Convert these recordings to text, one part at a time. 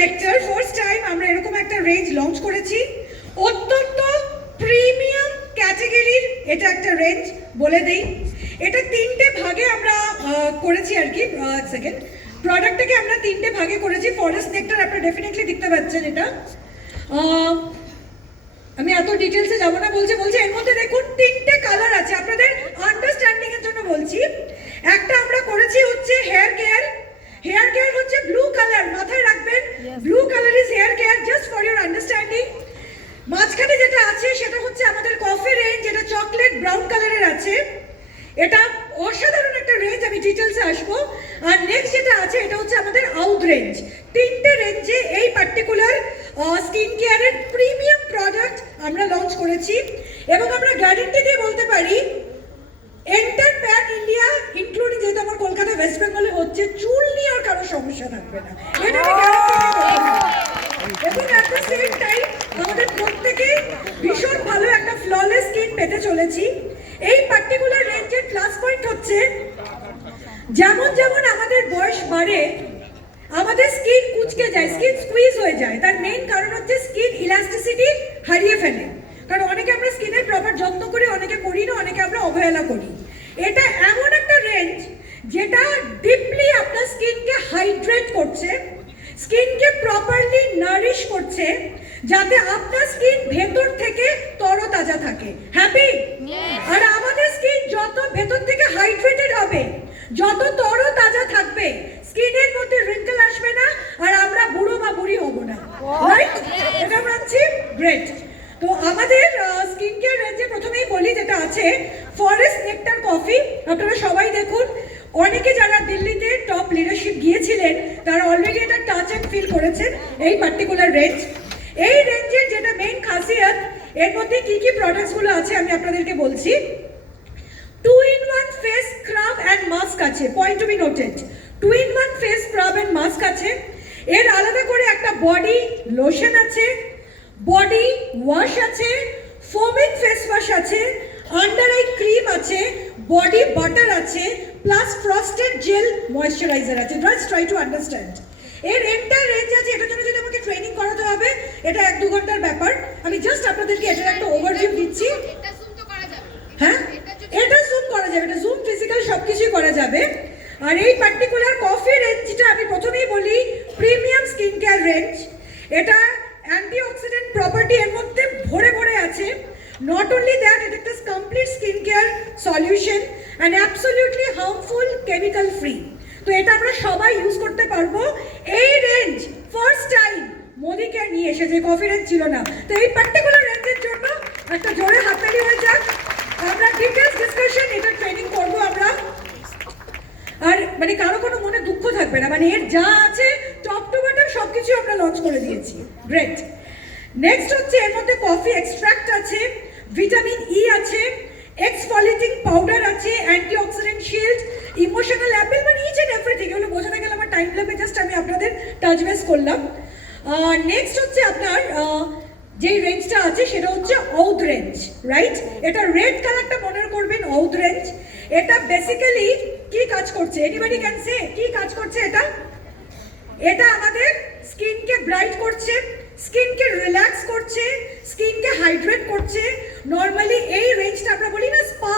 Nectar first time আমরা এরকম একটা রেঞ্জ লঞ্চ করেছি। অত্যন্ত প্রিমিয়াম ক্যাটাগরির এটা একটা রেঞ্জ বলে দেই। এটা তিনটে ভাগে আমরা করেছি আর কি। সেকেন্ড প্রোডাক্টটাকে আমরা তিনটে ভাগে করেছি। ফরেস্ট নেক্টার আপনারা ডেফিনেটলি দেখতে পাচ্ছেন। এটা আমি এত ডিটেলসে যাব না, বলছি এর মধ্যে দেখুন তিনটে কালার আছে, আপনাদের আন্ডারস্ট্যান্ডিং এর জন্য বলছি। একটা আমরা করেছি হচ্ছে হেয়ার কেয়ার। হেয়ার কেয়ার হচ্ছে ব্লু কালার, মাথায় রাখবেন blue colour is here care, just for your understanding. মাঝখানে যেটা আছে সেটা হচ্ছে আমাদের কফি রেঞ্জ, যেটা চকলেট ব্রাউন কালারের আছে। এটা অসাধারণ একটা রেঞ্জ, আমি ডিটেলসে আসবো। আর নেক্সট যেটা আছে এটা হচ্ছে আমাদের আউট রেঞ্জ। তিনটে রেঞ্জে এই পার্টিকুলার স্কিন কেয়ারের প্রিমিয়াম প্রোডাক্ট আমরা লঞ্চ করেছি এবং আমরা গ্যারান্টি দিয়ে বলতে পারি এন্টার প্যান ইন্ডিয়া ইনক্লুডিং, যেহেতু আমার কলকাতা ওয়েস্ট বেঙ্গলে হচ্ছে, চুল নিয়ে আর কারো সমস্যা থাকবে না, এটা আমি গ্যারান্টি দিয়ে বলতে পারি। এবং অ্যাট দ্য সেম টাইম আমাদের প্রত্যেকে ভীষণ ভালো একটা ফ্ললেস স্কিন পেতে চলেছি। এই পার্টিকুলার রেঞ্জের প্লাস পয়েন্ট হচ্ছে যেমন যেমন আমাদের বয়স বাড়ে আমাদের স্কিন কুচকে যায়, স্কিন স্কুইজ হয়ে যায়। তার মেইন কারণ হচ্ছে স্কিন ইলাস্টিসিটি হারিয়ে ফেলে। কারণ অনেকে আমরা স্কিনের প্রপার যত্ন করি, অনেকে করি না, অনেকে আমরা অবহেলা করি। এটা এমন একটা রেঞ্জ যেটা ডিপলি আপনার স্কিনকে হাইড্রেট করছে, স্কিনকে প্রপারলি নারিশ করছে, যাতে আপনার স্কিন ভেতর থেকে তরতাজা থাকে। হ্যাপি? আর আমাদের স্কিন যত ভেতর থেকে হাইড্রেটেড হবে, যত তরতাজা থাকবে, স্কিনের মধ্যে রিঙ্কেল আসবে না, আর আমরা বুড়ো বা বুড়ি হব না। রাইট? এটা মানছি? গ্রেট। তো আমাদের স্কিন কেয়ার রেঞ্জে প্রথমেই বলি যেটা আছে ফরেস্ট নেক্টার কফি। আপনারা সবাই দেখুন, অনেকে যারা দিল্লিতে টপ লিডারশিপ গিয়েছিলেন তারা অলরেডি এটা টাচ অ্যান্ড ফিল করেছেন এই পার্টিকুলার রেঞ্জ। এই রেঞ্জের যেটা মেইন খাসিয়ত, এর মধ্যে কি কি প্রোডাক্টসগুলো আছে আমি আপনাদেরকে বলছি। 2-in-1 face scrub and mask আছে, point to be noted. 2-in-1 face scrub and mask আছে। এর আলাদা করে একটা বডি লোশন আছে, বডি ওয়াশ আছে, ফোমিং ফেস ওয়াশ আছে, আন্ডার আই ক্রিম আছে, বডি বাটার আছে, প্লাস ফ্রস্টেড জেল ময়েশ্চারাইজার আছে। জাস্ট ট্রাই টু আন্ডারস্ট্যান্ড এর এন্টার রেঞ্জ আছে। এটার জন্য যদি আমাকে ট্রেনিং করাতে হবে, এটা 1-2 ঘন্টার ব্যাপার। আমি জাস্ট আপনাদেরকে এটার একটা ওভারভিউ দিচ্ছি। হ্যাঁ, এটা জুম করা যাবে, এটা জুম ফিজিক্যাল সবকিছুই করা যাবে। আর এই পার্টিকুলার কফি রেঞ্জটা আমি প্রথমেই বলি প্রিমিয়াম স্কিন কেয়ার রেঞ্জ। এটা অ্যান্টিঅক্সিডেন্ট প্রপার্টি এর মধ্যে ভরে ভরে আছে। Not only that, it is complete skin care solution and absolutely harmful chemical free. তো এটা আমরা সবাই ইউজ করতে পারবো। এই range first time Modi care নিয়ে এসেছে, কফি রেঞ্জ ছিল না। তো এই পার্টিকুলার রেঞ্জের জন্য একটা জোরে হাততালি হয়ে যাক। আমরা ডিটেলস ডিসকাশন, এটা ট্রেনিং করবো আমরা। আর মানে কারো কোনো মনে দুঃখ থাকবে না, মানে এর যা আছে টপ টু বটম সবকিছু আমরা লঞ্চ করে দিয়েছি। গ্রেট। নেক্সট হচ্ছে এর মধ্যে কফি এক্সট্রাক্ট আছে, ভিটামিন ই আছে, এক্সফলিয়েটিং পাউডার আছে, অ্যান্টিঅক্সিডেন্ট শিল্ড, ইমোশনাল অ্যাপেল, মানে ইচ এন্ড এভরিথিং। এগুলো বোঝাতে গেলে আমার টাইম লাগবে, জাস্ট আমি আপনাদের টাচ বেস করলাম। নেক্সট হচ্ছে আপনার যে রেঞ্জটা আছে সেটা হচ্ছে আউট রেঞ্জ। রাইট? এটা রেড কালারটা মনে করবেন, আউট রেঞ্জ। এটা বেসিক্যালি কি কাজ করছে? এনিবডি ক্যান সে কি কাজ করছে এটা? এটা আমাদের স্কিনকে ব্রাইট করছে, স্কিনকে রিল্যাক্স করছে, স্কিনকে হাইড্রেট করছে। নর্মালি এই রেঞ্জটা আমরা বলি না স্পা,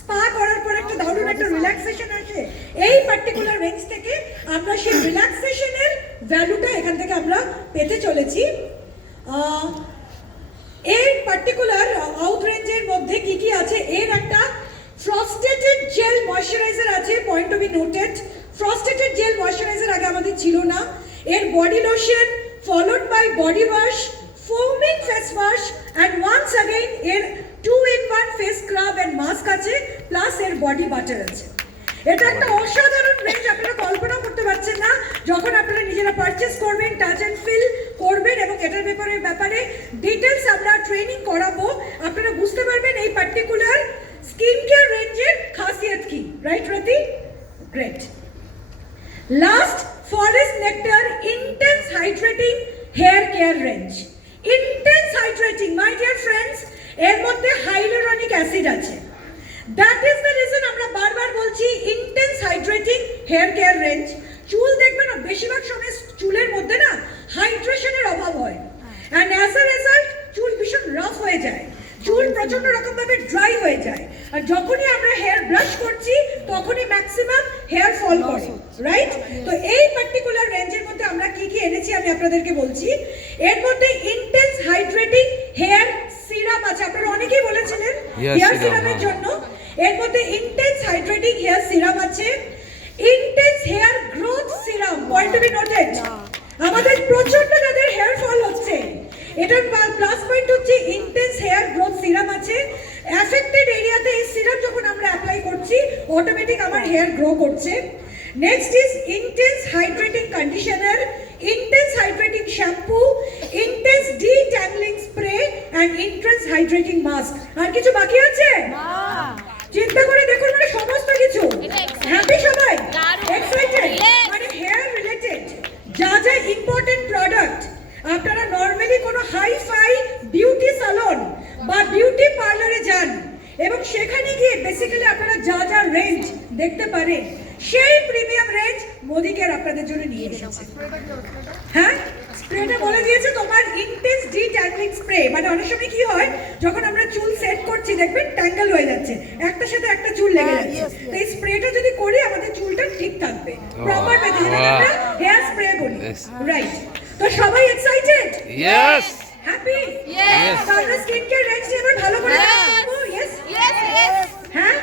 স্পা করার পর একটা দারুণ একটা রিল্যাক্সেশন আসে। এই পার্টিকুলার রেঞ্জ থেকে আমরা সেই রিল্যাক্সেশনের ভ্যালুটা এখান থেকে আমরা পেতে চলেছি। এই পার্টিকুলার আউট রেঞ্জের মধ্যে কি কি আছে? এর একটা ফ্রস্টেটেড জেল ময়েশ্চারাইজার আছে, point to be noted. Frosted gel moisturiser আগে আমাদের ছিল না। এর body lotion followed by body wash, foaming face wash, and once again এর 2-in-1 face scrub and mask আছে, প্লাস এর বডি বাটার আছে। এটা একটা অসাধারণ রেঞ্জ, আপনারা কল্পনা করতে পারছেন না। যখন আপনারা নিজেরা পারচেস করবেন, টাচ অ্যান্ড ফিল করবেন এবং এটার ব্যাপারে ডিটেলস আমরা ট্রেনিং করাবো, আপনারা বুঝতে পারবেন এই পার্টিকুলার স্কিন কেয়ার রেঞ্জের খাসিয়ত কি। Right Rati? Great. Last, Forest Nectar intense hydrating hair care range. Intense hydrating my dear friends, এর মধ্যে হাইলুরনিক অ্যাসিড আছে। দ্যাট ইজ দ্য রিজন আমরা বারবার বলছি intense hydrating hair care range. চুল দেখবে না বেশিরভাগ সময় চুলের মধ্যে না হাইড্রেশনের অভাব হয় অ্যান্ড অ্যাজ আ রেজাল্ট চুল ভীষণ রাফ হয়ে যায়, চুল প্রচন্ড রকম ভাবে ড্রাই হয়ে যায়, আর যখনই আমরা হেয়ার ব্রাশ করছি তখনই ম্যাক্সিমাম হেয়ার ফল করে, রাইট? তো এই পার্টিকুলার রেঞ্জের মধ্যে আমরা কি কি এনেছি আমি আপনাদেরকে বলছি। এর মধ্যে ইন্টেন্স হাইড্রেটিং হেয়ার সিরাম আছে, আপনারা অনেকেই বলেছিলেন হেয়ার সিরামের জন্য। এর মধ্যে ইন্টেন্স হাইড্রেটিং হেয়ার সিরাম আছে, intense hair growth serum, point to be noted. আমাদের প্রচন্ড যাদের হেয়ার ফল হচ্ছে, এটার প্লাস পয়েন্ট হচ্ছে ইন্টেন্স হেয়ার গ্রোথ সিরাম আছে। অ্যাফেক্টেড এরিয়াতে এই সিরাম যখন আমরা অ্যাপ্লাই করছি অটোমেটিক আমার হেয়ার গ্রো করছে। Next is intense hydrating conditioner, intense hydrating shampoo, intense detangling spray and intense hydrating mask. আর কিছু বাকি আছে? চিন্তা করে দেখুন, মানে সমস্ত কিছু। হ্যাপি সবাই? এক্সাইটেড? মানে হেয়ার রিলেটেড যা যা ইম্পর্টেন্ট প্রোডাক্ট আপনারা নর্মালি কোনো হাই ফাই বিউটি সালন বা বিউটি পার্লারে যান এবং সেখানে গিয়ে বেসিক্যালি আপনারা যা যা রেঞ্জ দেখতে পারেন সেই প্রিমিয়াম রেঞ্জ মোদি কেয়ার আপনাদের জন্য নিয়ে এসেছে। হ্যাঁ, স্প্রেটা বলে দিয়েছে তোমার ইন্টেন্স ডিট্যাংলিং স্প্রে। মানে অনেক সময় কি হয়, যখন আমরা চুল সেট করছি দেখবেন ট্যাঙ্গেল হয়ে যাচ্ছে, একটার সাথে একটা চুল লেগে যাচ্ছে। তো এই স্প্রেটা যদি করি আমাদের চুলটা ঠিক থাকবে, প্রপার মেথড, যেটাকে আমরা হেয়ার স্প্রে বলি, রাইট? তো সবাই এক্সাইটেড? ইয়েস। হ্যাপি? Yes. আমরা স্কিন কেয়ার রেঞ্জ এবার ভালো করে হ্যাঁ। ইয়েস। Yes, yes. হ্যাঁ।